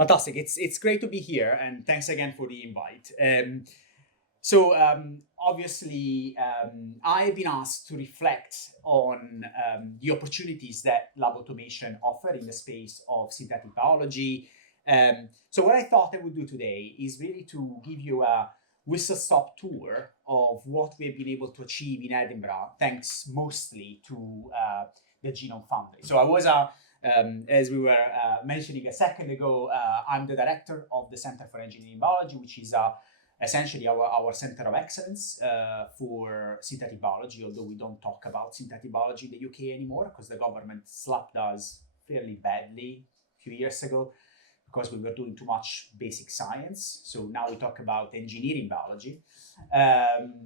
Fantastic. It's great to be here, and thanks again for the invite. Obviously, I've been asked to reflect on the opportunities that lab automation offer in the space of synthetic biology. So what I thought I would do today is really to give you a whistle-stop tour of what we've been able to achieve in Edinburgh, thanks mostly to the Genome Foundry. So I was as we were mentioning a second ago, I'm the director of the Center for Engineering Biology, which is essentially our center of excellence for synthetic biology, although we don't talk about synthetic biology in the UK anymore because the government slapped us fairly badly a few years ago because we were doing too much basic science. So now we talk about engineering biology,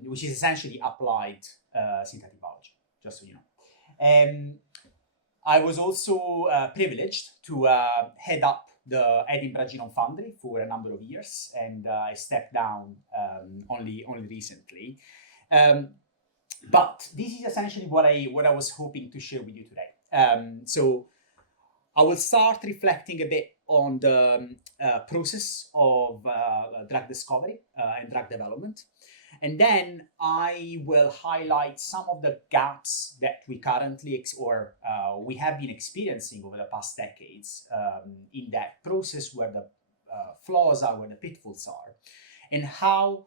which is essentially applied synthetic biology, just so you know. I was also privileged to head up the Edinburgh Genome Foundry for a number of years, and I stepped down only recently. But this is essentially what I was hoping to share with you today. So I will start reflecting a bit on the process of drug discovery and drug development. And then I will highlight some of the gaps that we currently we have been experiencing over the past decades in that process, where the flaws are, where the pitfalls are, and how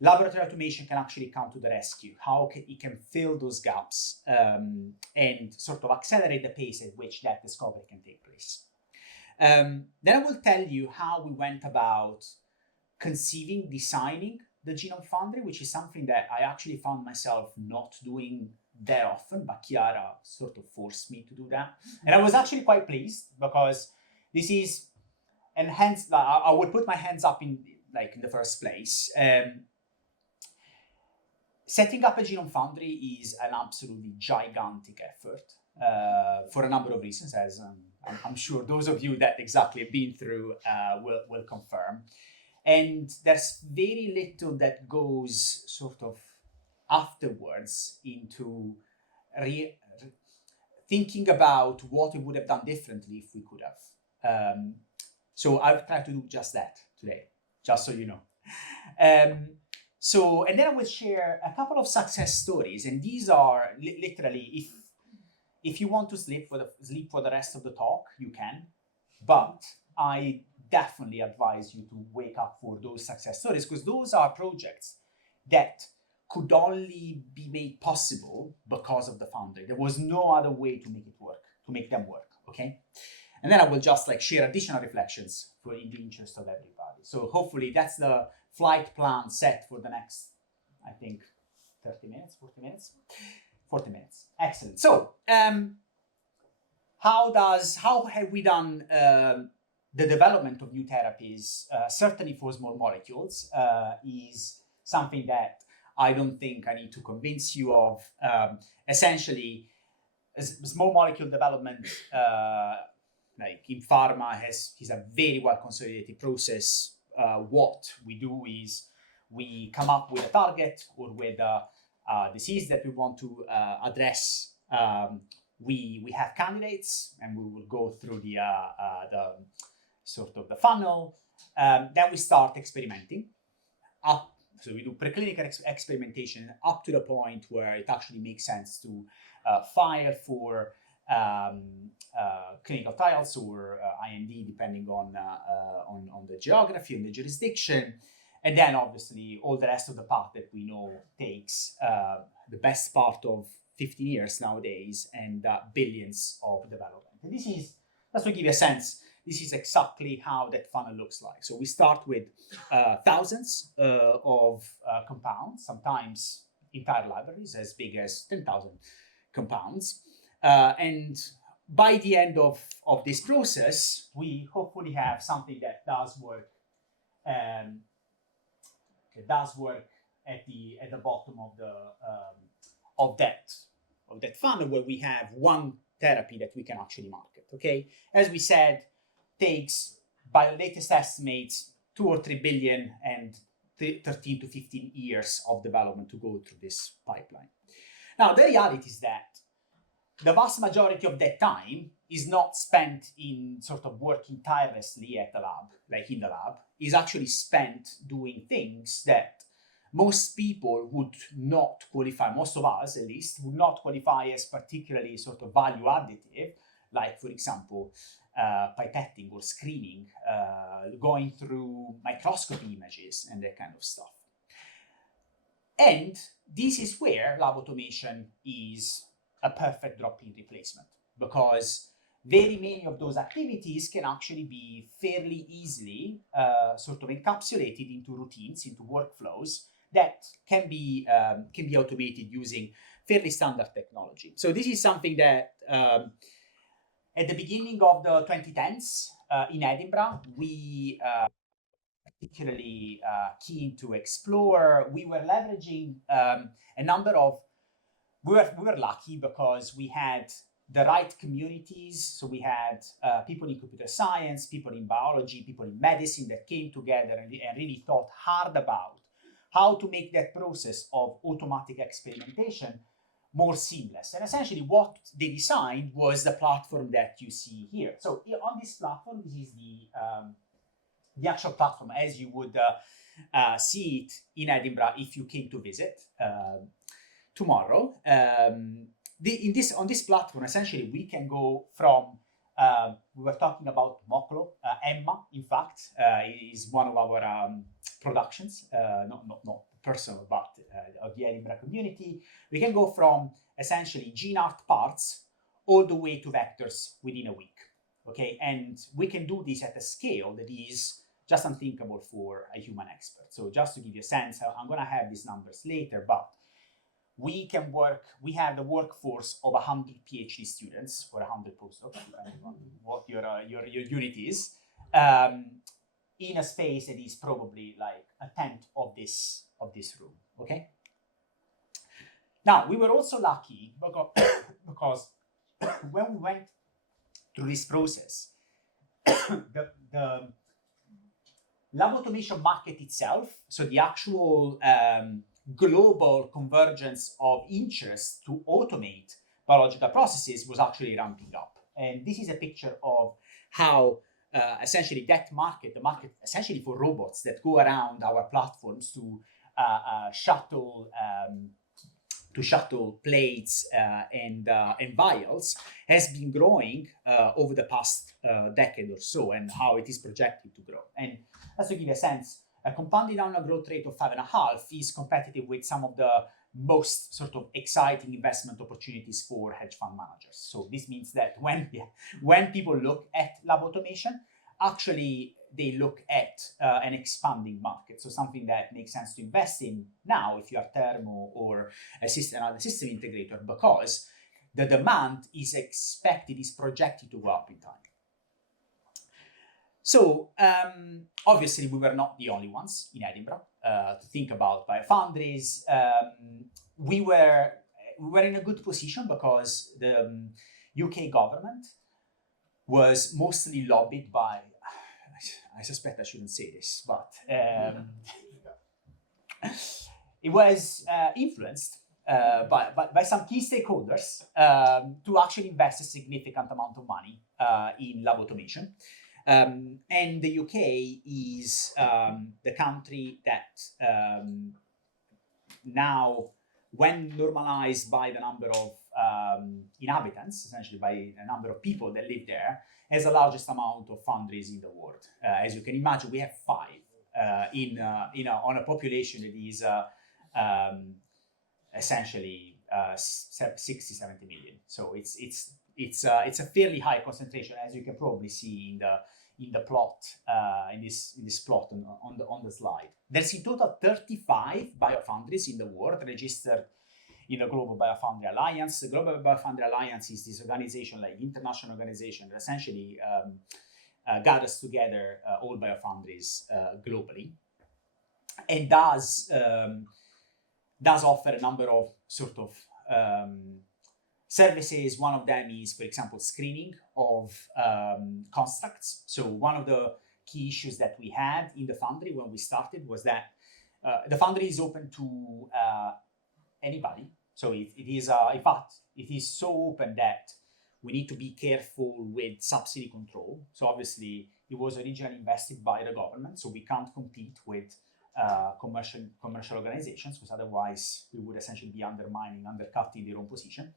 laboratory automation can actually come to the rescue, how it can fill those gaps and sort of accelerate the pace at which that discovery can take place. Then I will tell you how we went about conceiving, designing the Genome Foundry, which is something that I actually found myself not doing that often, but Chiara sort of forced me to do that. And I was actually quite pleased because this is, and hence I would put my hands up in the first place. Setting up a Genome Foundry is an absolutely gigantic effort for a number of reasons, as I'm sure those of you that exactly have been through will confirm. And there's very little that goes sort of afterwards into thinking about what we would have done differently if we could have. So I've tried to do just that today, just so you know. And then I will share a couple of success stories, and these are literally, if you want to sleep for the rest of the talk, you can, but I definitely advise you to wake up for those success stories, because those are projects that could only be made possible because of the Foundry. There was no other way to make them work, okay? And then I will just share additional reflections in the interest of everybody. So hopefully that's the flight plan set for the next, I think, 40 minutes. Excellent. So how have we done the development of new therapies, certainly for small molecules, is something that I don't think I need to convince you of. Essentially, small molecule development, in pharma, is a very well consolidated process. What we do is we come up with a target or with a disease that we want to address. We have candidates, and we will go through the sort of the funnel. Then we start experimenting up. So we do preclinical experimentation up to the point where it actually makes sense to file for clinical trials or IND, depending on the geography and the jurisdiction. And then obviously all the rest of the path that we know takes the best part of 15 years nowadays and billions of development. And this is, just to give you a sense, this is exactly how that funnel looks like. So we start with thousands of compounds, sometimes entire libraries as big as 10,000 compounds. And by the end of this process, we hopefully have something that does work. At the bottom of that funnel, where we have one therapy that we can actually market. Okay, as we said, takes, by the latest estimates, 2 or 3 billion and 13 to 15 years of development to go through this pipeline. Now, the reality is that the vast majority of that time is not spent in sort of working tirelessly at the lab, like in the lab, is actually spent doing things that most people would not qualify, most of us at least, would not qualify as particularly sort of value additive, like, for example, pipetting or screening, going through microscopy images and that kind of stuff. And this is where lab automation is a perfect drop-in replacement, because very many of those activities can actually be fairly easily sort of encapsulated into routines, into workflows that can be automated using fairly standard technology. So this is something that at the beginning of the 2010s in Edinburgh, we particularly keen to explore. We were leveraging a number of, we were lucky because we had the right communities. So we had people in computer science, people in biology, people in medicine that came together and really thought hard about how to make that process of automatic experimentation more seamless. And essentially what they designed was the platform that you see here. So on this platform, this is the actual platform as you would see it in Edinburgh if you came to visit tomorrow. On this platform, essentially, we can go from, we were talking about Moklo, Emma, in fact, is one of our productions, not personal, but of the Edinburgh community. We can go from essentially gene art parts all the way to vectors within a week, okay? And we can do this at a scale that is just unthinkable for a human expert. So just to give you a sense, I'm gonna have these numbers later, but we can work, we have the workforce of 100 PhD students or 100 postdocs, depending on what your unit is, in a space that is probably like a tenth of this room, okay? Now, we were also lucky because when we went through this process, the lab automation market itself, so the actual global convergence of interest to automate biological processes was actually ramping up. And this is a picture of how essentially that market, the market essentially for robots that go around our platforms to shuttle plates and vials, has been growing over the past decade or so, and how it is projected to grow. And just to give you a sense, a compounded annual growth rate of 5.5 is competitive with some of the most sort of exciting investment opportunities for hedge fund managers. So this means that when people look at lab automation, actually they look at an expanding market. So something that makes sense to invest in now if you are Thermo or another system integrator, because the demand is projected to go up in time. So obviously we were not the only ones in Edinburgh to think about biofoundries. We were in a good position because the UK government was mostly lobbied by, I suspect I shouldn't say this, but it was influenced by some key stakeholders to actually invest a significant amount of money in lab automation. And the UK is the country that now, when normalized by the number of inhabitants, essentially by the number of people that live there, has the largest amount of foundries in the world. As you can imagine, we have 5 on a population that is essentially 60, 70 million. So it's a fairly high concentration, as you can probably see in the plot in this plot on the slide. There's in total 35 biofoundries in the world registered in the Global Biofoundry Alliance. The Global Biofoundry Alliance is this organization, like international organization, that essentially gathers together all biofoundries globally, and does offer a number of sort of services. One of them is, for example, screening of constructs. So one of the key issues that we had in the foundry when we started was that the foundry is open to anybody. So it is, in fact, it is so open that we need to be careful with subsidy control. So obviously, it was originally invested by the government, so we can't compete with commercial organizations, because otherwise we would essentially be undercutting their own position.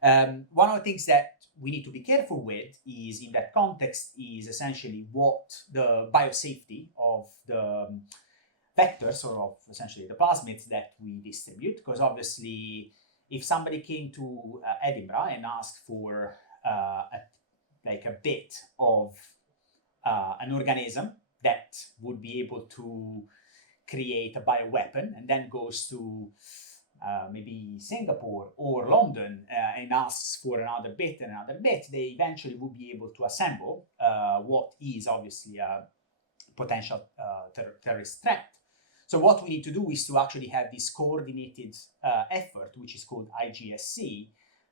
One of the things that we need to be careful with is, in that context, is essentially what the biosafety of the vectors, or of essentially the plasmids that we distribute. Because obviously, if somebody came to Edinburgh and asked for a bit of an organism that would be able to create a bioweapon, and then goes to maybe Singapore or London and asks for another bit and another bit, they eventually will be able to assemble what is obviously a potential terrorist threat. So what we need to do is to actually have this coordinated effort, which is called IGSC,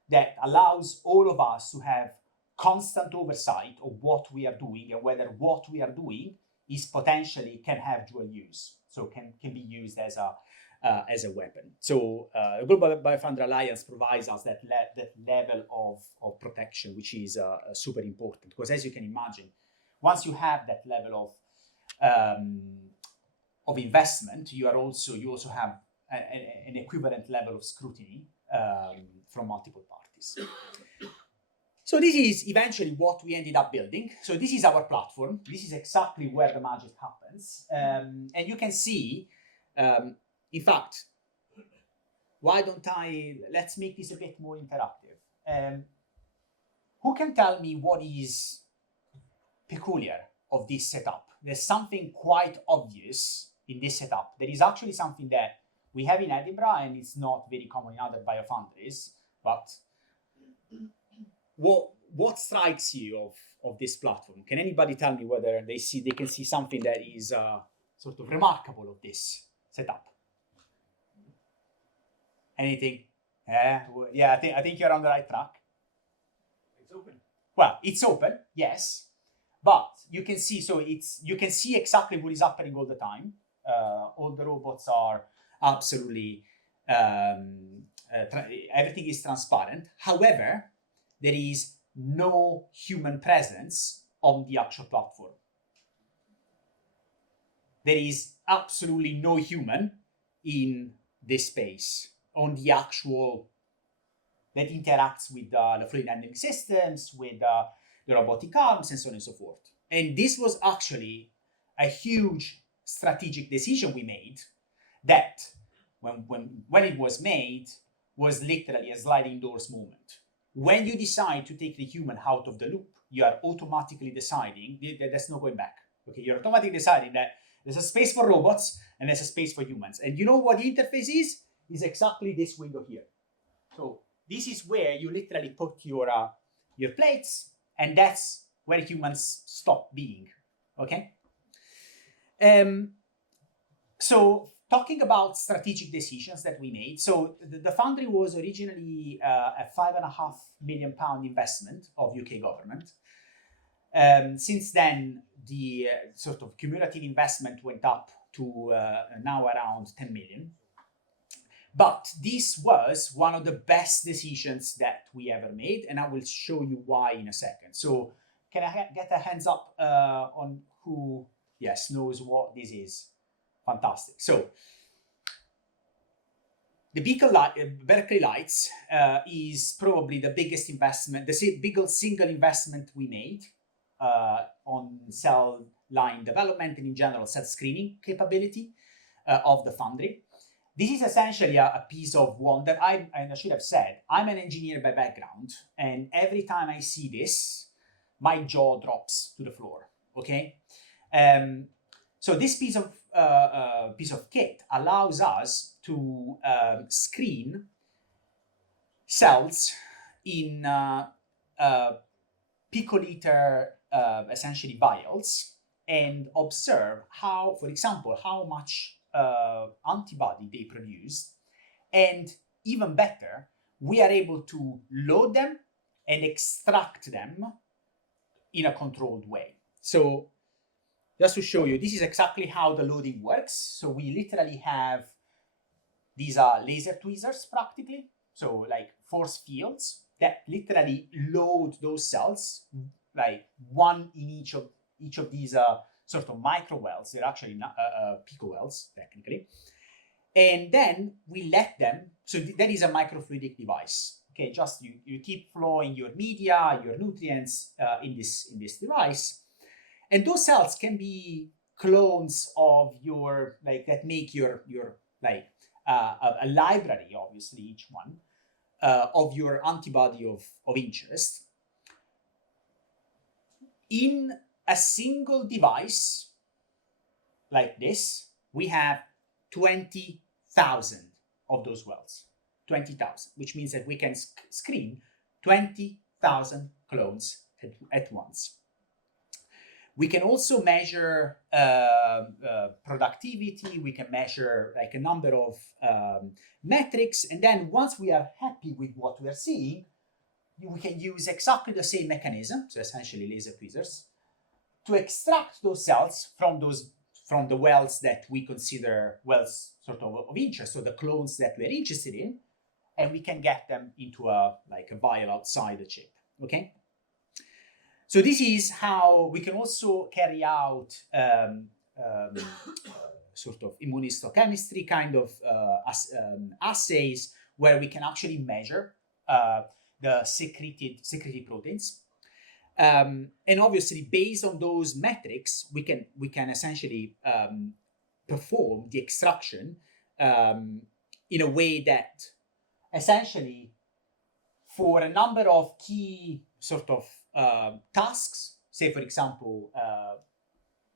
that allows all of us to have constant oversight of what we are doing, and whether what we are doing is potentially can have dual use, so can be used as a weapon. So the Global Biofoundry Alliance provides us that level of protection, which is super important, because as you can imagine, once you have that level of investment, you also have an equivalent level of scrutiny from multiple parties. So this is eventually what we ended up building. So this is our platform. This is exactly where the magic happens. And you can see, in fact, let's make this a bit more interactive. Who can tell me what is peculiar of this setup? There's something quite obvious in this setup. There is actually something that we have in Edinburgh, and it's not very common in other biofoundries, but what strikes you of this platform? Can anybody tell me whether they can see something that is sort of remarkable of this setup? Anything? Yeah, I think you're on the right track. It's open. Well, it's open, yes, but you can see. So you can see exactly what is happening all the time. All the robots are absolutely everything is transparent. However, there is no human presence on the actual platform. There is absolutely no human in this space on the actual that interacts with the fluid handling systems, with the robotic arms, and so on and so forth. And this was actually a huge strategic decision we made, that when it was made was literally a sliding doors moment. When you decide to take the human out of the loop, you are automatically deciding that there's no going back. Okay, you're automatically deciding that there's a space for robots and there's a space for humans. And you know what the interface is? Is exactly this window here. So this is where you literally put your plates, and that's where humans stop being. Okay. So talking about strategic decisions that we made. So the foundry was originally a £5.5 million investment of UK government. Since then, the sort of cumulative investment went up to now around 10 million. But this was one of the best decisions that we ever made, and I will show you why in a second. So can I get a hands up on who, yes, knows what this is? Fantastic. So the Berkeley Lights is probably the biggest investment, the biggest single investment we made on cell line development and in general cell screening capability of the foundry. This is essentially a piece of wonder. I should have said, I'm an engineer by background, and every time I see this, my jaw drops to the floor. Okay, so this piece of kit allows us to screen cells in picoliter essentially vials, and observe how, for example, how much antibody they produce, and even better, we are able to load them and extract them in a controlled way. So just to show you, this is exactly how the loading works. So we literally have, these are laser tweezers practically, so like force fields that literally load those cells, like one in each of these sort of micro wells. They're actually not, pico wells technically. And then we let them, so that is a microfluidic device. Okay, just you keep flowing your media, your nutrients in this device. And those cells can be clones of your, like, that make your like a library, obviously, each one, of your antibody of interest. In a single device like this, we have 20,000 of those wells. 20,000, which means that we can screen 20,000 clones at once. We can also measure productivity. We can measure like a number of metrics. And then once we are happy with what we are seeing, we can use exactly the same mechanism, so essentially laser tweezers, to extract those cells from the wells that we consider wells sort of interest, so the clones that we're interested in, and we can get them into a vial outside the chip, okay? So this is how we can also carry out sort of immunohistochemistry kind of assays where we can actually measure the secreted proteins. And obviously, based on those metrics, we can essentially perform the extraction in a way that essentially, for a number of key sort of tasks, say for example,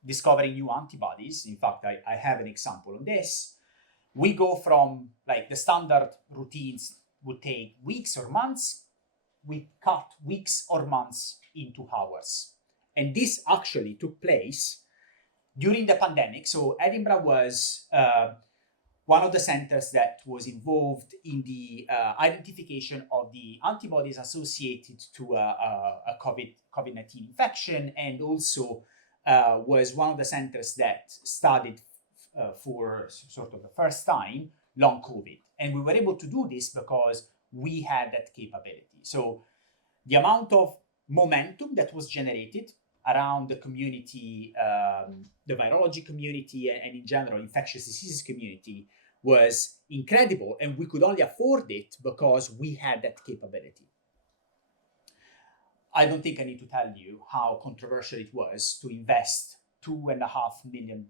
discovering new antibodies. In fact, I have an example on this. We go from like the standard routines would take weeks or months. We cut weeks or months into hours. And this actually took place during the pandemic. So Edinburgh was one of the centers that was involved in the identification of the antibodies associated to a COVID-19 infection, and also was one of the centers that studied for sort of the first time long COVID. And we were able to do this because we had that capability. So the amount of momentum that was generated around the community, the virology community, and in general, infectious diseases community was incredible. And we could only afford it because we had that capability. I don't think I need to tell you how controversial it was to invest £2.5 million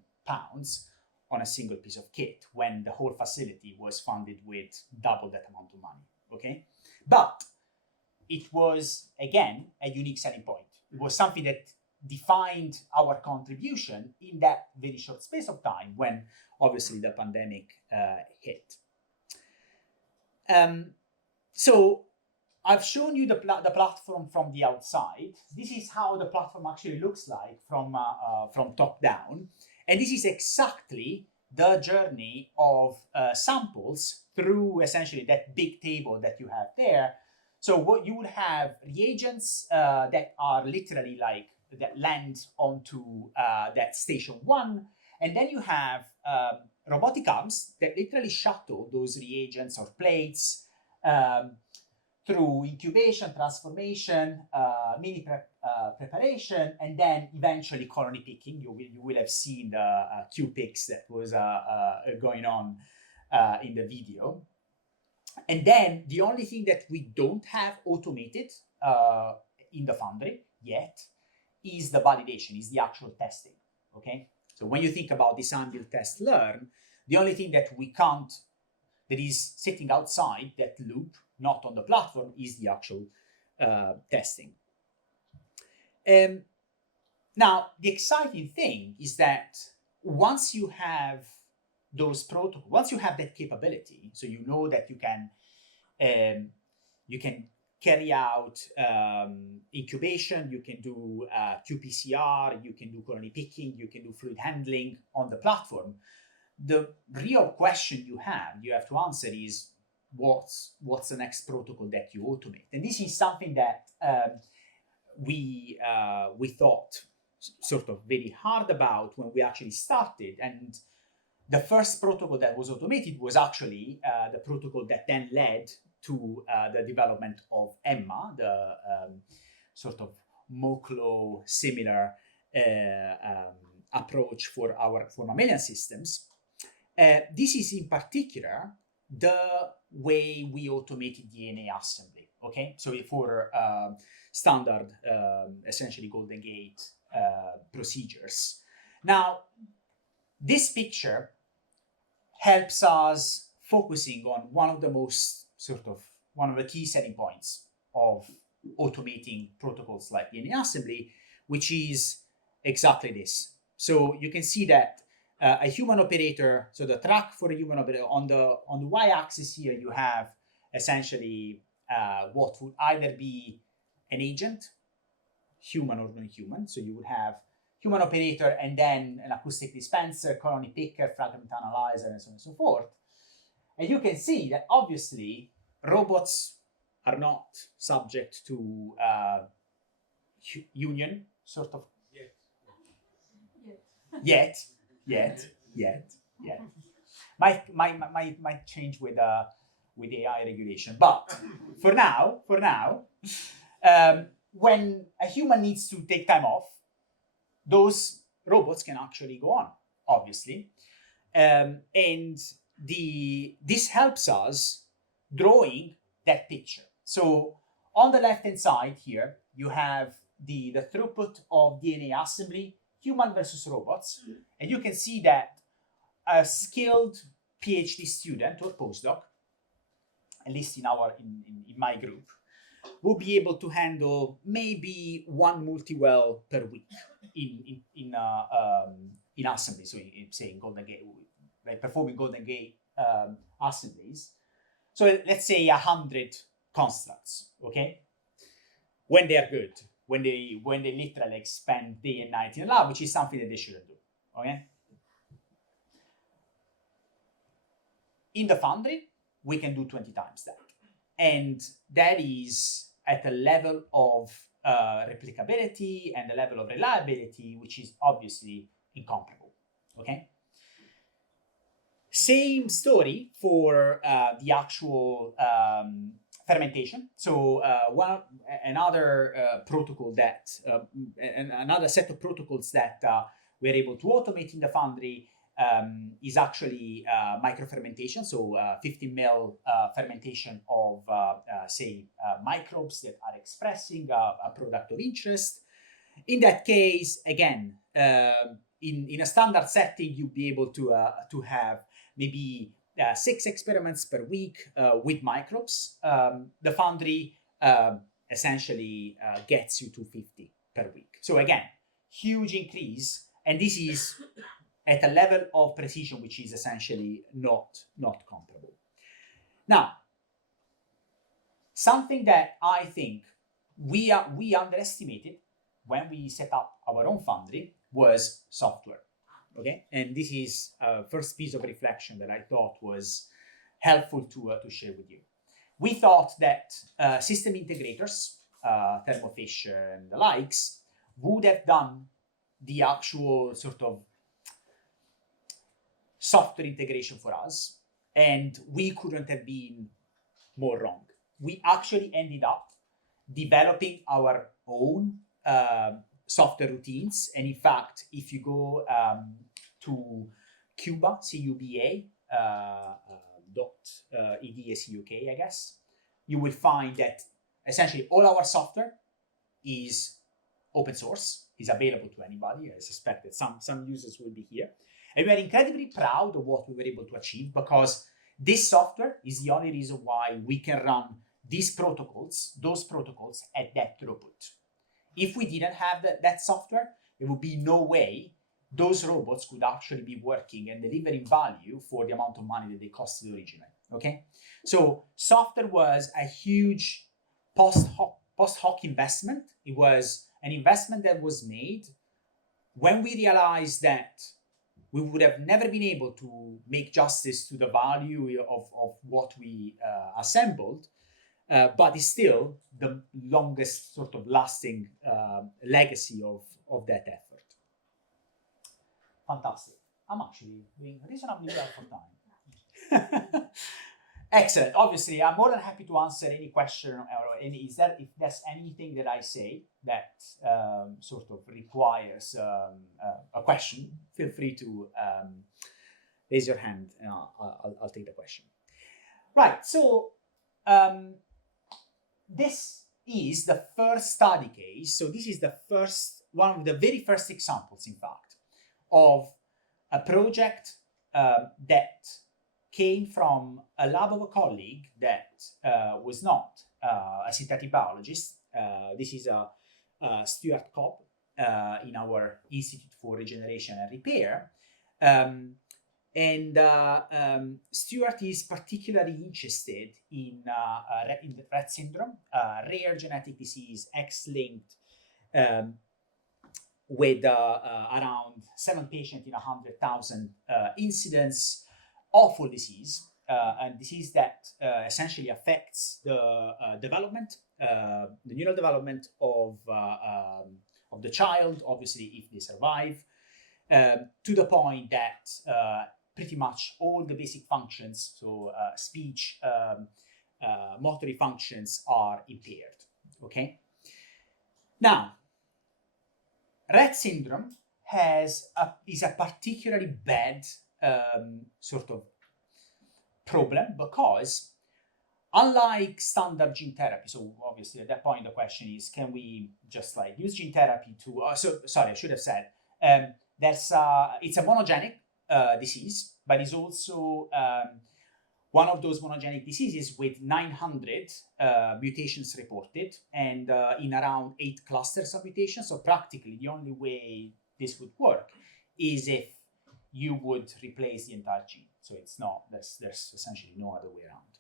on a single piece of kit when the whole facility was funded with double that amount of money, okay? But it was, again, a unique selling point. It was something that defined our contribution in that very short space of time when obviously the pandemic hit. So I've shown you the platform from the outside. This is how the platform actually looks like from top down. And this is exactly the journey of samples through essentially that big table that you have there. So what you would have reagents that are literally like that land onto that station one. And then you have robotic arms that literally shuttle those reagents or plates through incubation, transformation, mini preparation, and then eventually colony picking. You will have seen the Q-picks that was going on in the video. And then the only thing that we don't have automated in the foundry yet is the validation, is the actual testing, okay? So when you think about design, build, test, learn, the only thing that we can't, that is sitting outside that loop, not on the platform, is the actual testing. Now, the exciting thing is that once you have those protocols, once you have that capability, so you know that you can carry out incubation, you can do qPCR, you can do colony picking, you can do fluid handling on the platform. The real question you have to answer is what's the next protocol that you automate? And this is something that we thought sort of very hard about when we actually started. And the first protocol that was automated was actually the protocol that then led to the development of Emma, the sort of Moklo similar approach for mammalian systems. This is in particular the way we automated DNA assembly. Okay, so for standard, essentially Golden Gate procedures. Now, this picture helps us focusing on one of the key selling points of automating protocols like DNA assembly, which is exactly this. So you can see that a human operator, so the track for a human operator on the y-axis here, you have essentially what would either be an agent, human or non-human. So you would have human operator and then an acoustic dispenser, colony picker, fragment analyzer, and so on and so forth. And you can see that obviously robots are not subject to union, sort of. Yet. Might change with AI regulation. But for now, when a human needs to take time off, those robots can actually go on, obviously. And this helps us drawing that picture. So on the left-hand side here, you have the throughput of DNA assembly, human versus robots. And you can see that a skilled PhD student or postdoc, at least in my group, will be able to handle maybe one multi-well per week in assembly. So say in Golden Gate, like performing Golden Gate assemblies. So let's say 100 constructs, okay? When they are good, when they literally spend day and night in the lab, which is something that they shouldn't do, okay? In the foundry, we can do 20 times that. And that is at a level of replicability and a level of reliability, which is obviously incomparable, okay? Same story for the actual fermentation. So another protocol that, another set of protocols that we're able to automate in the foundry is actually microfermentation. So 50 ml fermentation of, say, microbes that are expressing a product of interest. In that case, again, in a standard setting, you'd be able to have maybe 6 experiments per week with microbes. The foundry essentially gets you to 50 per week. So again, huge increase, and this is at a level of precision which is essentially not comparable. Now, something that I think we underestimated when we set up our own foundry was software. Okay, and this is a first piece of reflection that I thought was helpful to share with you. We thought that system integrators, Thermo Fisher and the likes, would have done the actual sort of software integration for us, and we couldn't have been more wrong. We actually ended up developing our own software routines, and in fact, if you go to Cuba, CUBA, .edu.uk, I guess, you will find that essentially all our software is open source, is available to anybody. I suspect that some users will be here. And we are incredibly proud of what we were able to achieve, because this software is the only reason why we can run those protocols at that throughput. If we didn't have that software, there would be no way those robots could actually be working and delivering value for the amount of money that they costed originally, okay? So software was a huge post hoc investment. It was an investment that was made when we realized that we would have never been able to make justice to the value of what we assembled, but it's still the longest sort of lasting legacy of that effort. Fantastic. I'm actually doing reasonably well for time. Excellent. Obviously, I'm more than happy to answer any question or if there's anything that I say that sort of requires a question, feel free to raise your hand and I'll take the question. Right. So this is the first study case. So this is one of the very first examples, in fact, of a project that came from a lab of a colleague that was not a synthetic biologist. This is Stuart Cobb in our Institute for Regeneration and Repair. Stuart is particularly interested in Rett syndrome, a rare genetic disease, X-linked, with around 7 patients in 100,000 incidence. Awful disease, and disease that essentially affects the development, the neural development of the child, obviously if they survive, to the point that pretty much all the basic functions, so speech, motor functions are impaired, okay? Now, Rett syndrome is a particularly bad sort of problem because unlike standard gene therapy, so obviously at that point the question is, can we just like use gene therapy to, sorry, I should have said, it's a monogenic disease, but it's also one of those monogenic diseases with 900 mutations reported and in around 8 clusters of mutations. So practically the only way this would work is if you would replace the entire gene. So it's not, there's essentially no other way around.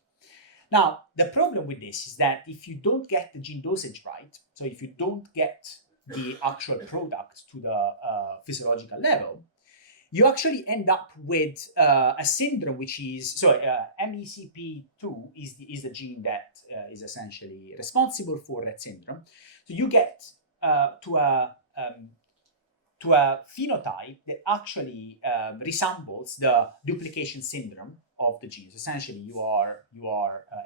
Now, the problem with this is that if you don't get the gene dosage right, so if you don't get the actual product to the physiological level, you actually end up with a syndrome which is, MECP2 is the gene that is essentially responsible for Rett syndrome. So you get to a phenotype that actually resembles the duplication syndrome of the genes. Essentially, you are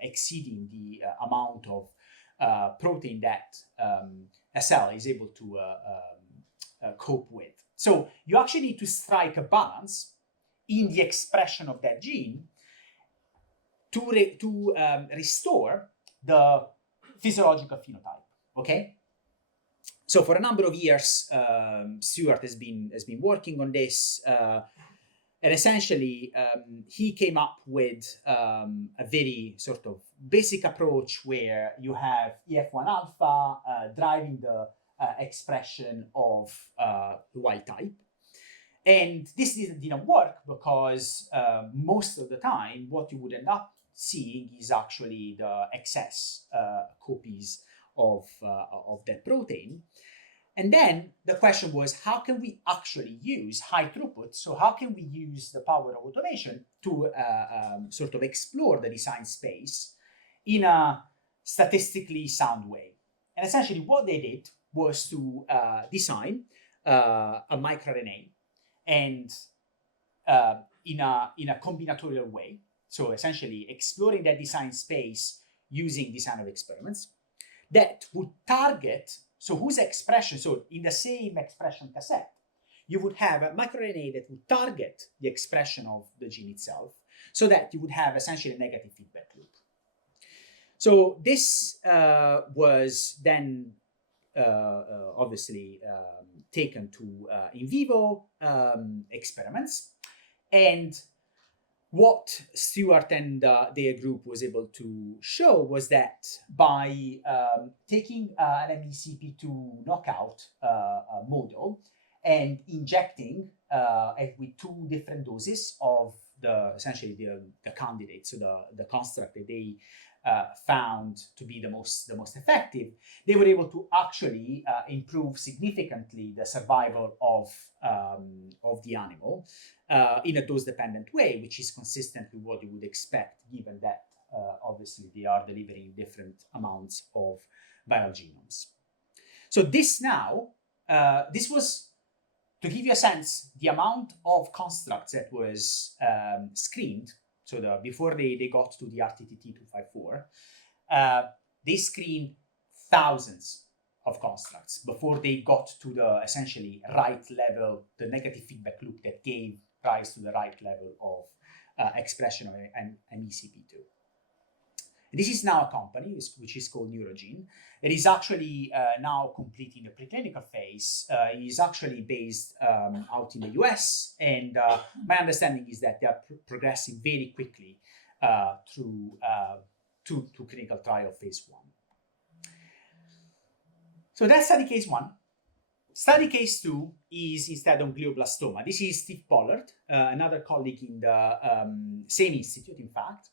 exceeding the amount of protein that a cell is able to cope with. So you actually need to strike a balance in the expression of that gene to restore the physiological phenotype. Okay. So for a number of years, Stuart has been working on this, and essentially he came up with a very sort of basic approach where you have EF1 alpha driving the expression of the wild type, and this didn't work because most of the time what you would end up seeing is actually the excess copies of that protein. And then the question was, how can we actually use high throughput? So how can we use the power of automation to sort of explore the design space in a statistically sound way? And essentially what they did was to design a microRNA and in a combinatorial way. So essentially exploring that design space using design of experiments that would target, so whose expression, so in the same expression cassette, you would have a microRNA that would target the expression of the gene itself so that you would have essentially a negative feedback loop. So this was then obviously taken to in vivo experiments, and what Stuart and their group was able to show was that by taking an MECP2 knockout model and injecting with 2 different doses of essentially the candidate, so the construct that they found to be the most effective, they were able to actually improve significantly the survival of the animal in a dose-dependent way, which is consistent with what you would expect, given that obviously they are delivering different amounts of viral genomes. So this was, to give you a sense, the amount of constructs that was screened. so before they got to the RTTT254, they screened thousands of constructs before they got to the essentially right level, the negative feedback loop that gave rise to the right level of expression of an ECP2. This is now a company which is called Neurogene. It is actually now completing the preclinical phase. It is actually based out in the US, and my understanding is that they are progressing very quickly through to clinical trial phase 1. So that's study case 1. Study case 2 is instead on glioblastoma. This is Steve Pollard, another colleague in the same institute, in fact.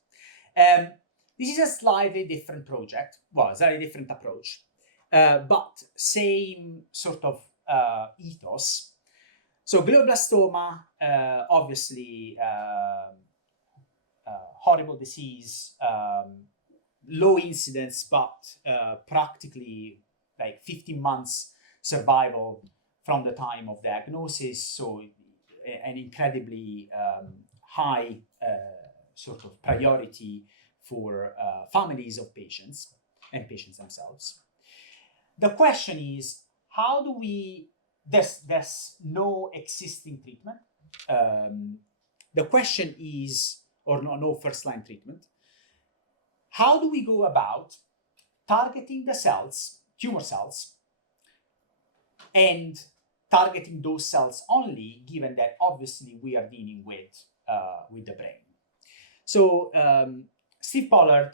This is a slightly different project, well, a slightly different approach, but same sort of ethos. So glioblastoma, obviously, horrible disease, low incidence, but practically like 15 months survival from the time of diagnosis. So an incredibly high sort of priority for families of patients and patients themselves. The question is, how do we, there's no existing treatment. The question is, or no first-line treatment. How do we go about targeting the cells, tumor cells, and targeting those cells only, given that obviously we are dealing with the brain? So Steve Pollard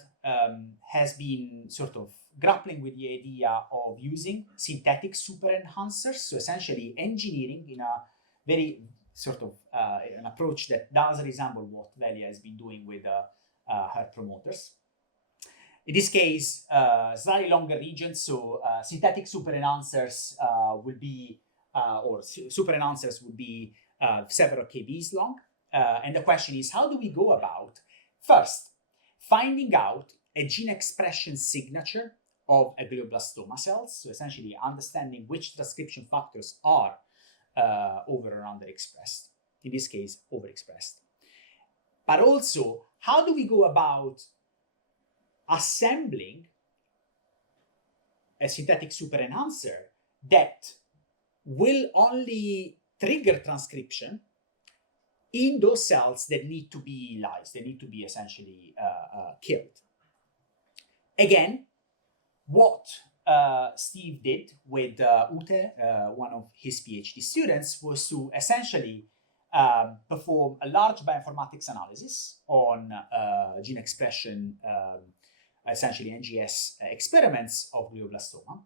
has been sort of grappling with the idea of using synthetic super enhancers, so essentially engineering in a very sort of an approach that does resemble what Velia has been doing with her promoters. In this case, slightly longer regions, so synthetic super enhancers will be, or super enhancers would be several kbs long. And the question is, how do we go about, first, finding out a gene expression signature of a glioblastoma cells, so essentially understanding which transcription factors are over or underexpressed, in this case, overexpressed. But also, how do we go about assembling a synthetic super enhancer that will only trigger transcription in those cells that need to be lysed, they need to be essentially killed. Again, what Steve did with Ute, one of his PhD students, was to essentially perform a large bioinformatics analysis on gene expression, essentially NGS experiments of glioblastoma,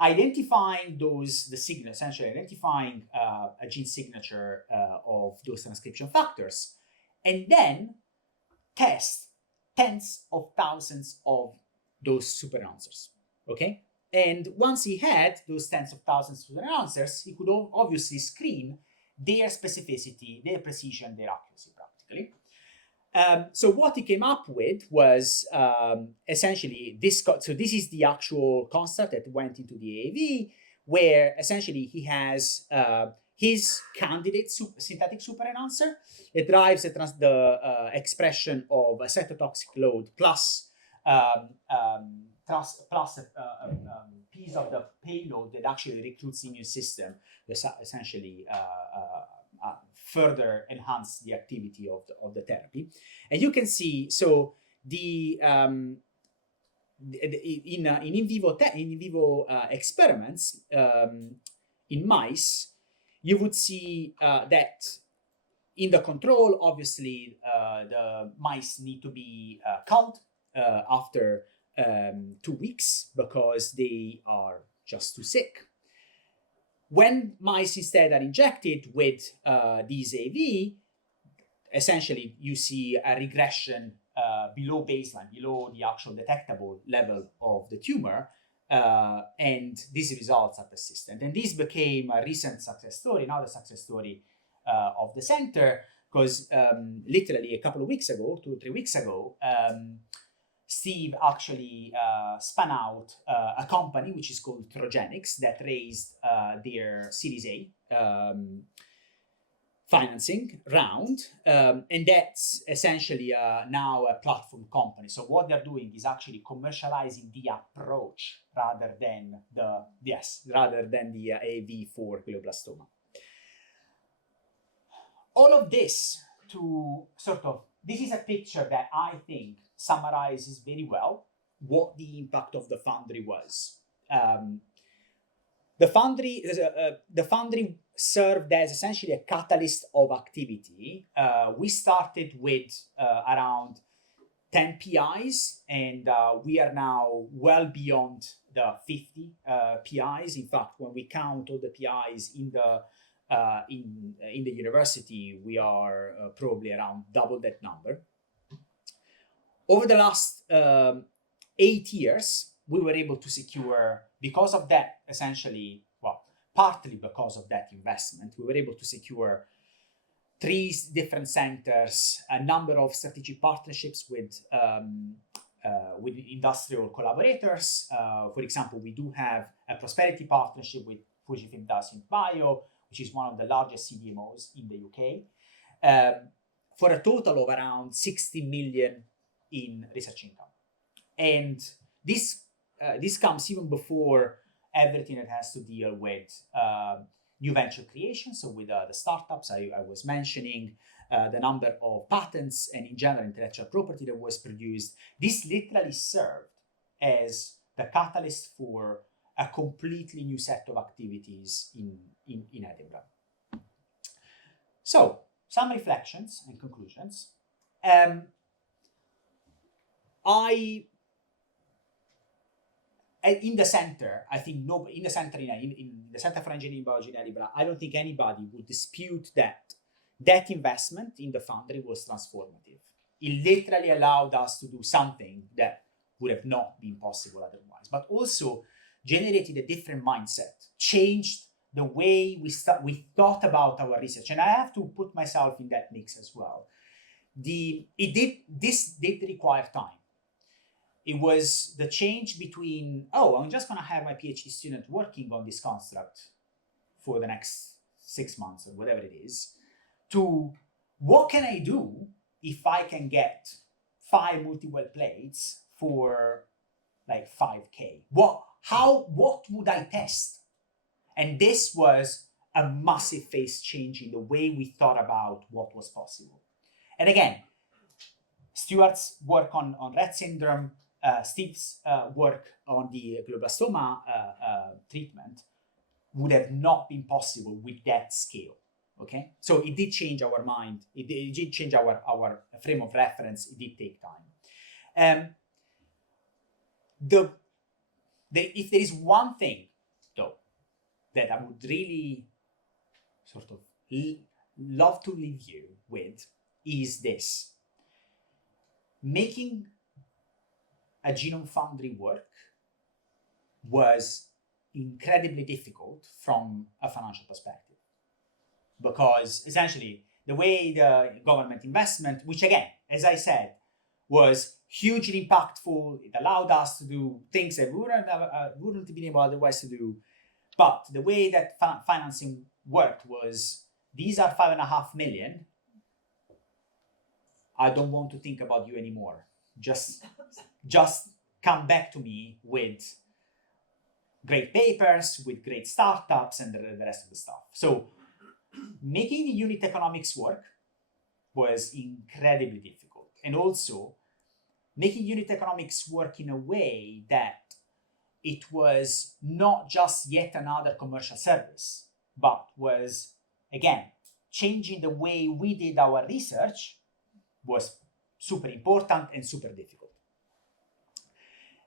identifying essentially identifying a gene signature of those transcription factors, and then test tens of thousands of those super enhancers, okay? And once he had those tens of thousands of super enhancers, he could obviously screen their specificity, their precision, their accuracy practically. So what he came up with was essentially this. So this is the actual construct that went into the AAV, where essentially he has his candidate synthetic super enhancer that drives the expression of a cytotoxic load plus a piece of the payload that actually recruits the immune system, essentially further enhance the activity of the therapy. And you can see, so the in vivo experiments in mice, you would see that in the control, obviously, the mice need to be culled after 2 weeks because they are just too sick. When mice instead are injected with these AV, essentially you see a regression below baseline, below the actual detectable level of the tumor, and these results are persistent. And this became a recent success story, another success story of the center, because literally a couple of weeks ago, 2 or 3 weeks ago, Steve actually spun out a company which is called Trogenics that raised their Series A financing round, and that's essentially now a platform company. So what they're doing is actually commercializing the approach rather than the AAV for glioblastoma. All of this to this is a picture that I think summarizes very well what the impact of the foundry was. The foundry served as essentially a catalyst of activity. We started with around 10 PIs, and we are now well beyond the 50 PIs. In fact, when we count all the PIs in the university, we are probably around double that number. Over the last 8 years, we were able to secure, because of that, essentially, well, partly because of that investment, we were able to secure 3 different centers, a number of strategic partnerships with industrial collaborators. For example, we do have a prosperity partnership with Fujifilm SynBio, which is one of the largest CDMOs in the UK, for a total of around 60 million in research income. And this comes even before everything that has to deal with new venture creation. So with the startups I was mentioning, the number of patents and in general intellectual property that was produced, this literally served as the catalyst for a completely new set of activities in Edinburgh. So some reflections and conclusions. In the center, I think in the Center for Engineering Biology in Edinburgh, I don't think anybody would dispute that investment in the foundry was transformative. It literally allowed us to do something that would have not been possible otherwise, but also generated a different mindset, changed the way we thought about our research. And I have to put myself in that mix as well. This did require time. It was the change between, I'm just going to have my PhD student working on this construct for the next 6 months or whatever it is, to what can I do if I can get 5 multi-well plates for like 5K? What would I test? And this was a massive phase change in the way we thought about what was possible. And again, Stuart's work on Rett syndrome, Steve's work on the glioblastoma treatment would have not been possible with that scale. Okay, so it did change our mind. It did change our frame of reference. It did take time. If there is one thing, though, that I would really love to leave you with is this: making a genome foundry work was incredibly difficult from a financial perspective, because essentially the way the government investment, which again, as I said, was hugely impactful, it allowed us to do things that we wouldn't have been able otherwise to do. But the way that financing worked was, these are 5.5 million. I don't want to think about you anymore. Just come back to me with great papers, with great startups, and the rest of the stuff. So making the unit economics work was incredibly difficult. And also making unit economics work in a way that it was not just yet another commercial service, but was, again, changing the way we did our research was super important and super difficult.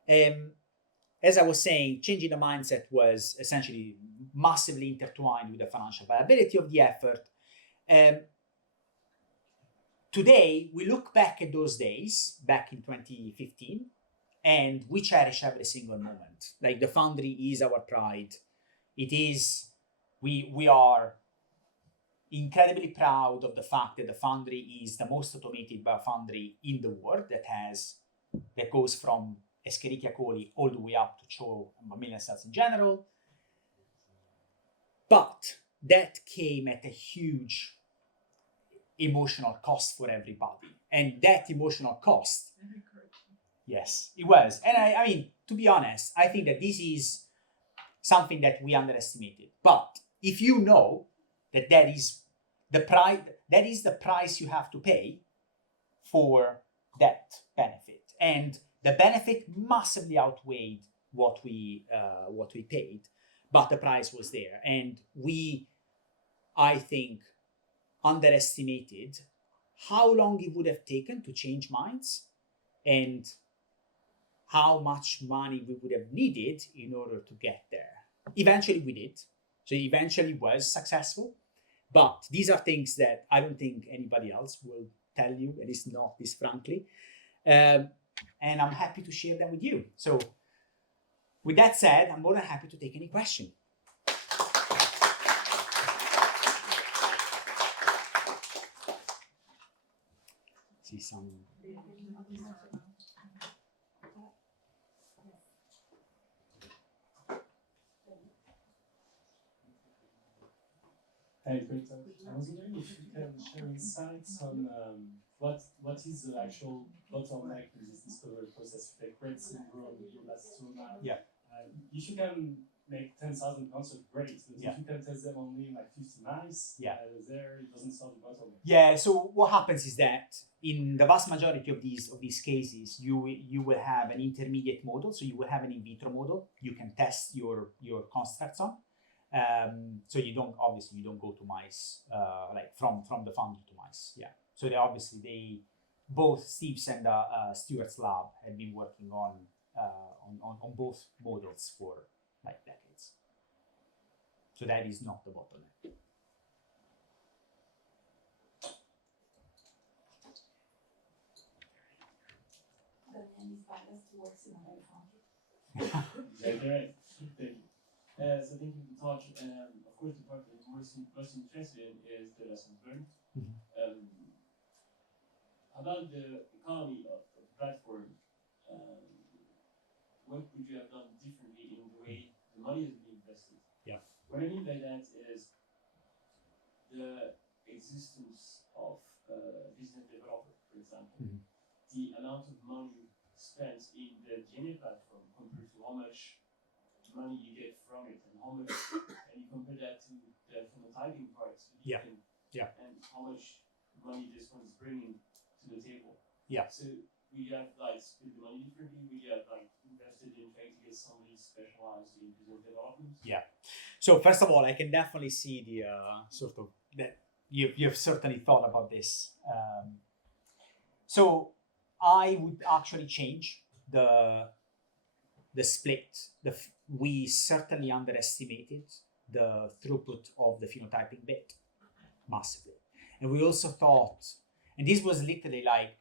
As I was saying, changing the mindset was essentially massively intertwined with the financial viability of the effort. Today, we look back at those days, back in 2015, and we cherish every single moment. Like, the foundry is our pride. It is, we are incredibly proud of the fact that the foundry is the most automated biofoundry in the world that goes from Escherichia coli all the way up to CHO and mammalian cells in general. But that came at a huge emotional cost for everybody. And that emotional cost, yes, it was. And I mean, to be honest, I think that this is something that we underestimated. But if you know that that is the price you have to pay for that benefit, and the benefit massively outweighed what we paid, but the price was there, and we, I think, underestimated how long it would have taken to change minds and how much money we would have needed in order to get there. Eventually we did. So it eventually was successful. But these are things that I don't think anybody else will tell you, at least not this frankly. And I'm happy to share them with you. So with that said, I'm more than happy to take any question. See some. Hey, great talk. I was wondering if you can share insights on what is the actual bottleneck in this discovery process. Like Rett syndrome, Menolascina. Yeah. If you can make 10,000 concepts, great. But Yeah. if you can test them only in like 50 mice, Yeah. there it doesn't solve the bottleneck. Yeah. So what happens is that in the vast majority of these cases, you will have an intermediate model. So you will have an in vitro model. You can test your constructs on. So you don't go to mice like from the foundry to mice. Yeah. So both Steve's and Stuart's lab had been working on both models for like decades. So that is not the bottleneck. Okay. Thank you. So thinking the talk, of course, the part that I'm most interested in is the lessons learned. Mm-hmm. About the economy of the platform, what would you have done differently in the way the money is being invested? Yeah. What I mean by that is the existence of a business developer, for example, Mm-hmm. the amount of money spent in the DNA platform compared to how much money you get from it, and how much, and you compare that to the phenotyping parts, Yeah. And how much money this one is bringing to the table. Yeah. So we have like split the money differently. We have like invested in trying to get somebody specialized in business development. Yeah. So first of all, I can definitely see the sort of that you've certainly thought about this. So I would actually change the split. We certainly underestimated the throughput of the phenotyping bit massively. And we also thought, and this was literally like,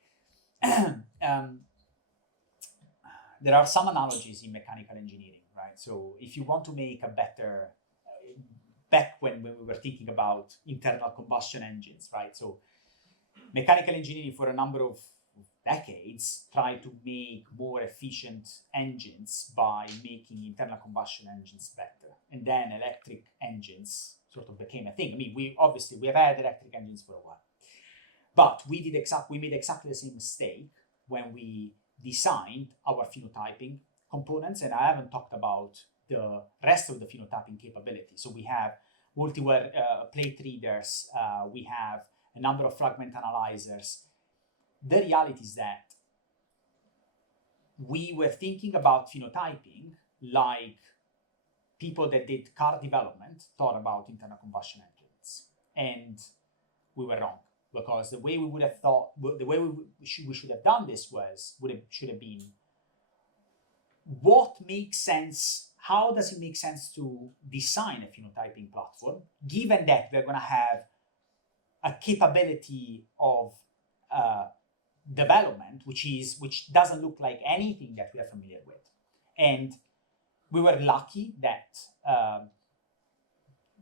there are some analogies in mechanical engineering, right? So if you want to make a better, back when we were thinking about internal combustion engines, right? So mechanical engineering for a number of decades tried to make more efficient engines by making internal combustion engines better. And then electric engines sort of became a thing. I mean, we have had electric engines for a while. But we made exactly the same mistake when we designed our phenotyping components. And I haven't talked about the rest of the phenotyping capability. So we have multi-well plate readers, we have a number of fragment analyzers. The reality is that we were thinking about phenotyping like people that did car development thought about internal combustion engines. And we were wrong, because the way we would have thought, the way we should have done this should have been, what makes sense, how does it make sense to design a phenotyping platform, given that we're going to have a capability of development which doesn't look like anything that we are familiar with. And we were lucky that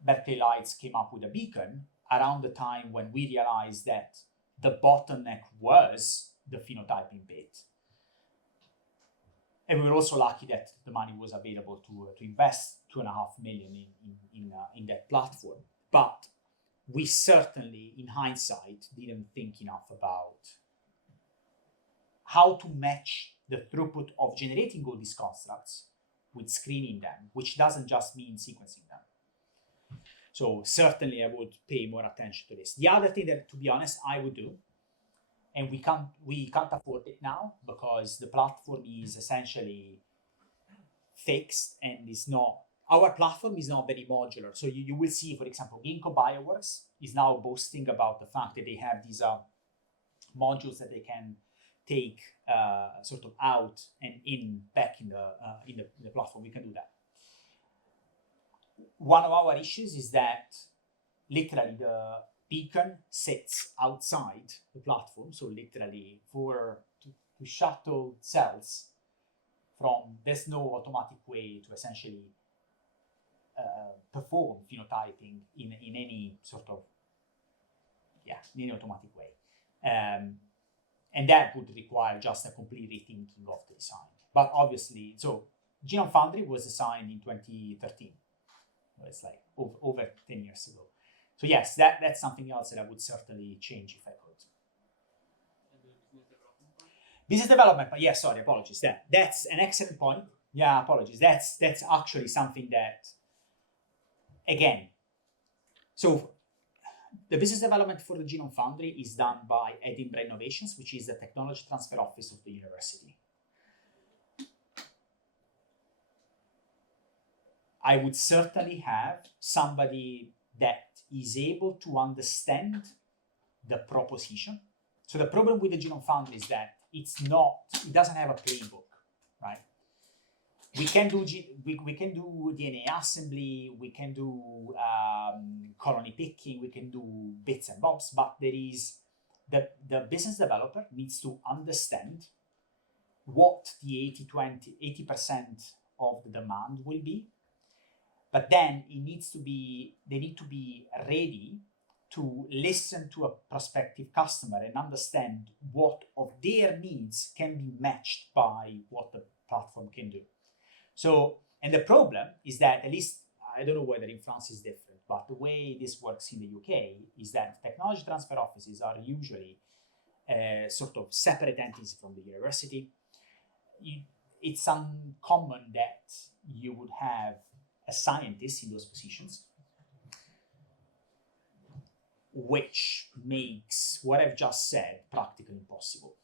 Berkeley Lights came up with a beacon around the time when we realized that the bottleneck was the phenotyping bit. And we were also lucky that the money was available to invest $2.5 million in that platform. But we certainly, in hindsight, didn't think enough about how to match the throughput of generating all these constructs with screening them, which doesn't just mean sequencing them. So certainly I would pay more attention to this. The other thing that, to be honest, I would do, and we can't afford it now because the platform is essentially fixed and is not, our platform is not very modular. So you will see, for example, Ginkgo Bioworks is now boasting about the fact that they have these modules that they can take sort of out and back in the platform. We can do that. One of our issues is that literally the beacon sits outside the platform, so literally to shuttle cells from, there's no automatic way to essentially perform phenotyping in any sort of, in any automatic way. And that would require just a complete rethinking of the design. But obviously, so Genome Foundry was designed in 2013. It's like over 10 years ago. So yes, that's something else that I would certainly change if I could. Business development, but yeah, sorry, apologies. That's an excellent point. Yeah, apologies. That's actually something that, again, so the business development for the Genome Foundry is done by Edinburgh Innovations, which is the technology transfer office of the university. I would certainly have somebody that is able to understand the proposition. So the problem with the Genome Foundry is that it doesn't have a playbook, right? We can do DNA assembly, we can do colony picking, we can do bits and bobs, but there is the business developer needs to understand what the 80% of the demand will be. But then they need to be ready to listen to a prospective customer and understand what of their needs can be matched by what the platform can do. So, and the problem is that, at least, I don't know whether in France is different, but the way this works in the UK is that technology transfer offices are usually sort of separate entities from the university. It's uncommon that you would have a scientist in those positions, which makes what I've just said practically impossible.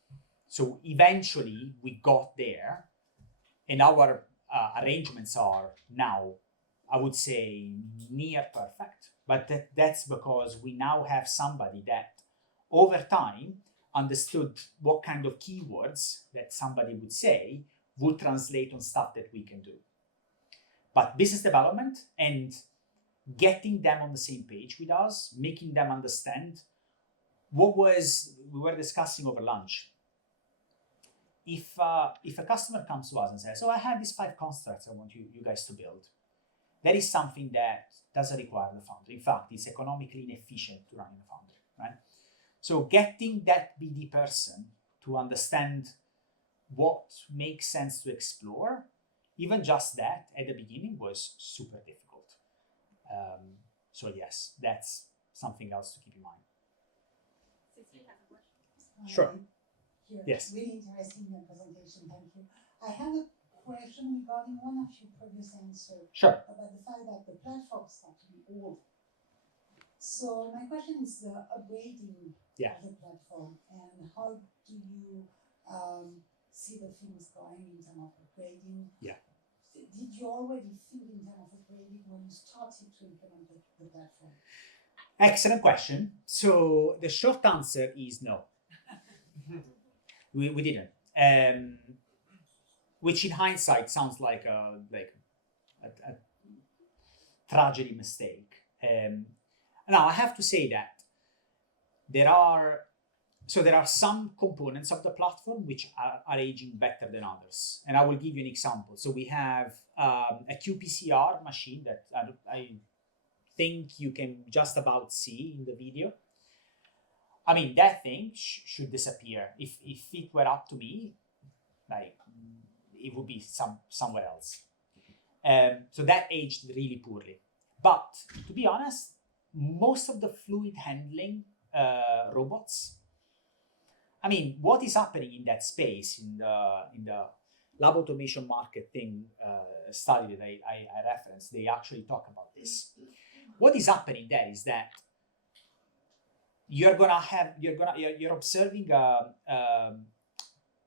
So eventually we got there, and our arrangements are now, I would say, near perfect. But that's because we now have somebody that over time understood what kind of keywords that somebody would say would translate on stuff that we can do. But business development and getting them on the same page with us, making them understand we were discussing over lunch. If a customer comes to us and says, "Oh, I have these 5 constructs I want you guys to build," that is something that doesn't require the foundry. In fact, it's economically inefficient to run in a foundry, right? So getting that BD person to understand what makes sense to explore, even just that at the beginning was super difficult. So yes, that's something else to keep in mind. Sure. Yes. Really interesting presentation, thank you. I have a question regarding one of your previous answers. Sure. About the fact that the platforms have to be old. So my question is the upgrading of the platform, and how do you see the things going in terms of upgrading? Yeah. Did you already think in terms of upgrading when you started to implement the platform? Excellent question. So the short answer is no. We didn't. Which in hindsight sounds like a tragedy mistake. Now I have to say that there are some components of the platform which are aging better than others. And I will give you an example. So we have a qPCR machine that I think you can just about see in the video. I mean, that thing should disappear. If it were up to me, like, it would be somewhere else. So that aged really poorly. But to be honest, most of the fluid handling robots. I mean, what is happening in that space in the lab automation market thing study that I referenced? They actually talk about this. What is happening there is that you're observing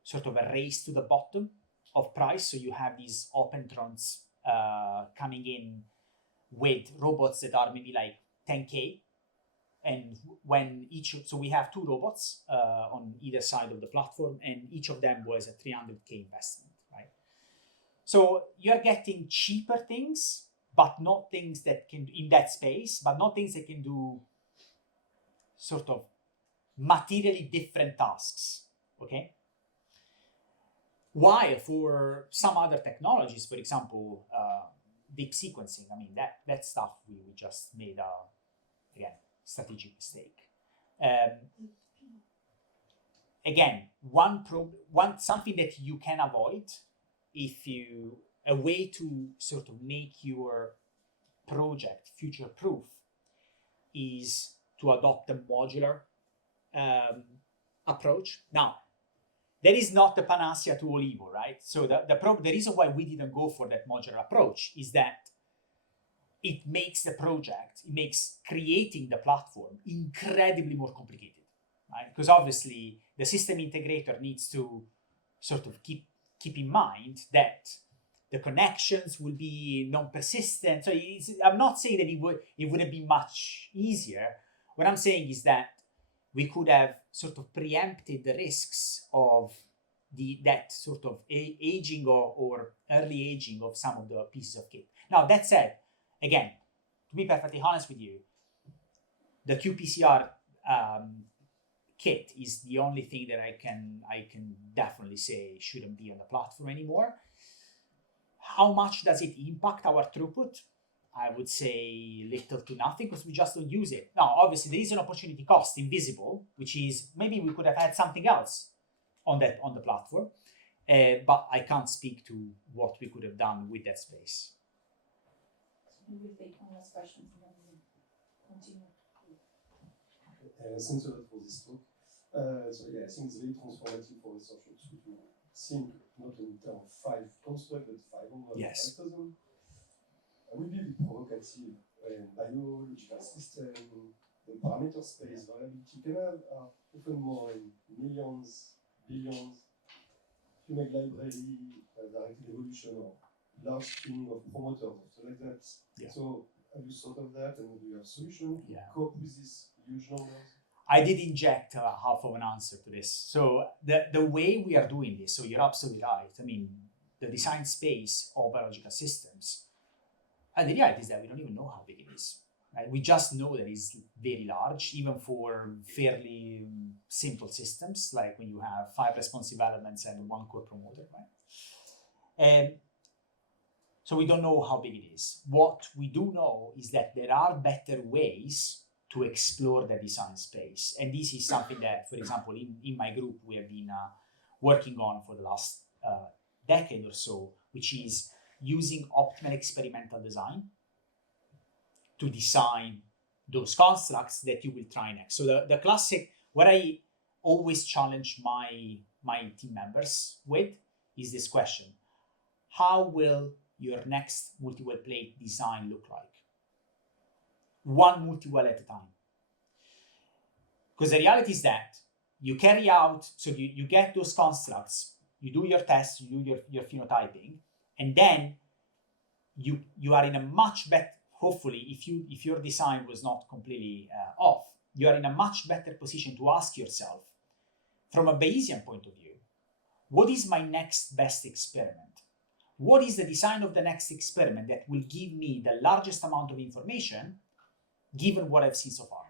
sort of a race to the bottom of price. So you have these opentrons coming in with robots that are maybe like 10K. And so we have two robots on either side of the platform, and each of them was a 300K investment, right? So you're getting cheaper things, but not things that can, in that space, but not things that can do sort of materially different tasks, okay? While for some other technologies, for example, deep sequencing, I mean, that stuff we just made again, strategic mistake. Again, something that you can avoid a way to sort of make your project future-proof is to adopt a modular approach. Now, that is not the panacea to all evil, right? So the reason why we didn't go for that modular approach is that it makes creating the platform incredibly more complicated, right? Because obviously the system integrator needs to sort of keep in mind that the connections will be non-persistent. So I'm not saying that it would have been much easier. What I'm saying is that we could have sort of preempted the risks of that sort of aging or early aging of some of the pieces of kit. Now, that said, again, to be perfectly honest with you, the qPCR kit is the only thing that I can definitely say shouldn't be on the platform anymore. How much does it impact our throughput? I would say little to nothing, because we just don't use it. Now, obviously, there is an opportunity cost invisible, which is maybe we could have had something else on the platform, but I can't speak to what we could have done with that space. We will take one last question and then we continue. Thanks a lot for this talk. So yeah, I think it's very transformative for researchers to think not in terms of 5 constructs, but 500, Yes. 5,000. I will be a bit provocative. Biological system, the parameter space, variability can have often more in millions, billions. If you make library, directed evolution, or large screening of promoters, or something like that. Yeah. So have you thought of that, and do you have solution to Yeah. cope with these huge numbers? I did inject half of an answer to this. So the way we are doing this, so you're absolutely right. I mean, the design space of biological systems, and the reality is that we don't even know how big it is. Right? We just know that it's very large, even for fairly simple systems, like when you have 5 responsive elements and 1 core promoter, right? So we don't know how big it is. What we do know is that there are better ways to explore the design space. And this is something that, for example, in my group, we have been working on for the last decade or so, which is using optimal experimental design to design those constructs that you will try next. So the classic, what I always challenge my team members with is this question: how will your next multi-well plate design look like? One multi-well at a time. Because the reality is that you carry out, so you get those constructs, you do your tests, you do your phenotyping, and then you are in a much better, hopefully, if your design was not completely off, you are in a much better position to ask yourself, from a Bayesian point of view, what is my next best experiment? What is the design of the next experiment that will give me the largest amount of information given what I've seen so far?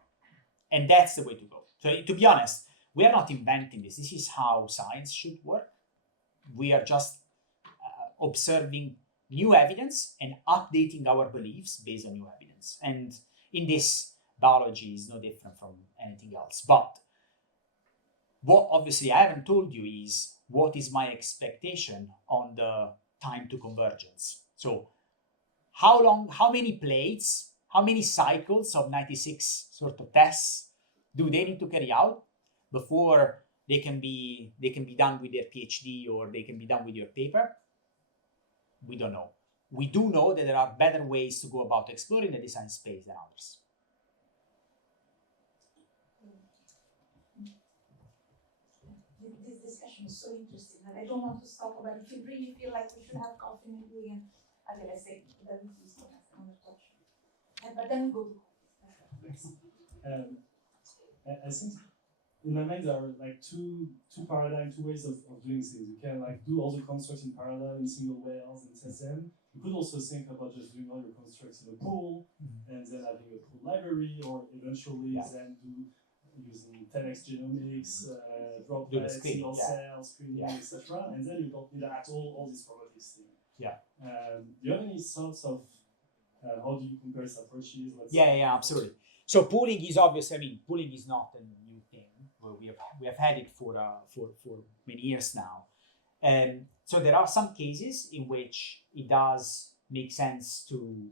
And that's the way to go. So to be honest, we are not inventing this. This is how science should work. We are just observing new evidence and updating our beliefs based on new evidence. And in this, biology is no different from anything else. But what obviously I haven't told you is what is my expectation on the time to convergence. So how many plates, how many cycles of 96 sort of tests do they need to carry out before they can be done with their PhD or they can be done with your paper? We don't know. We do know that there are better ways to go about exploring the design space than others. This discussion is so interesting that I don't want to stop, but if you really feel like we should have coffee, maybe we can, let's say, that we please don't ask another question. But then we go to coffee. I think in my mind there are like two paradigms, two ways of doing things. You can like do all the constructs in parallel in single wells and test them. You could also think about just doing all your constructs in a pool and then having a pool library, or eventually then do using 10x genomics, droplets, single cell screening, etc. And then you don't need at all these properties things. Yeah. Do you have any thoughts of how do you compare these approaches? Yeah, absolutely. So pooling is obviously, I mean, pooling is not a new thing. We have had it for many years now. So there are some cases in which it does make sense to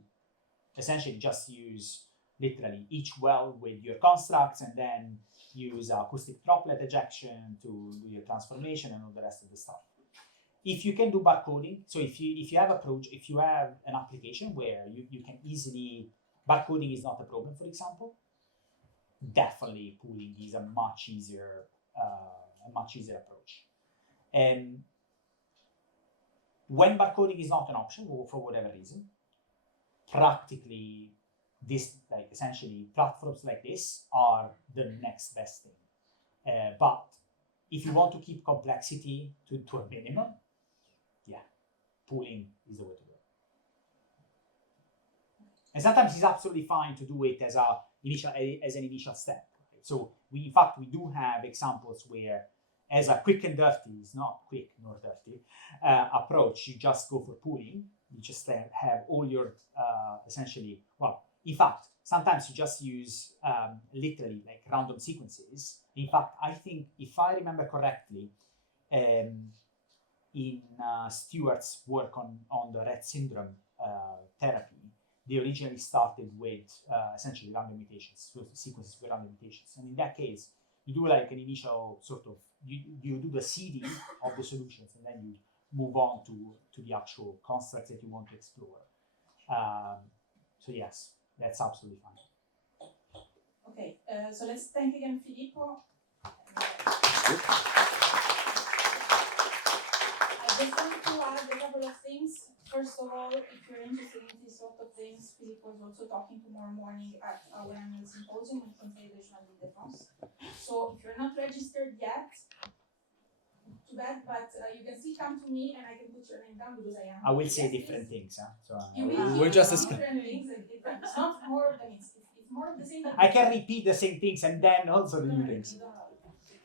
essentially just use literally each well with your constructs and then use acoustic droplet ejection to do your transformation and all the rest of the stuff. If you can do barcoding, so if you have an application where you can easily, barcoding is not a problem, for example, definitely pooling is a much easier approach. And when barcoding is not an option for whatever reason, practically this, like essentially platforms like this are the next best thing. But if you want to keep complexity to a minimum, pooling is the way to go. And sometimes it's absolutely fine to do it as an initial step. Right? So in fact we do have examples where, as a quick and dirty, it's not quick nor dirty approach, you just go for pooling. You just have all your essentially, well, in fact, sometimes you just use literally like random sequences. In fact, I think if I remember correctly, in Stewart's work on the Rett syndrome therapy, they originally started with essentially random mutations, so sequences with random mutations. And in that case, you do like an initial sort of, you do the seeding of the solutions, and then you move on to the actual constructs that you want to explore. So yes, that's absolutely fine. Okay, so let's thank again Filippo. I just want to add a couple of things. First of all, if you're interested in these sort of things, Filippo is also talking tomorrow morning at our annual symposium on Confederation de Défense. So if you're not registered yet, too bad, but you can still come to me and I can put your name down because I am. I will say different things, huh? So we're just different things. It's not more. I mean, it's more of the same. I can repeat the same things and then also the new things.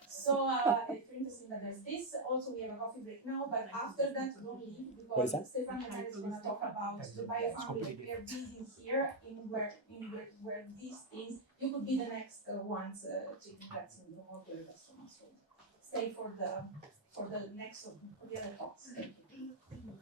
So if you're interested, that there's this. Also, we have a coffee break now, but after that, don't leave because Stefan and I is going to talk about the biofoundry that we are building here, where these things you could be the next ones taking that in the modular restaurant. So stay for the next for the other talks. Thank you.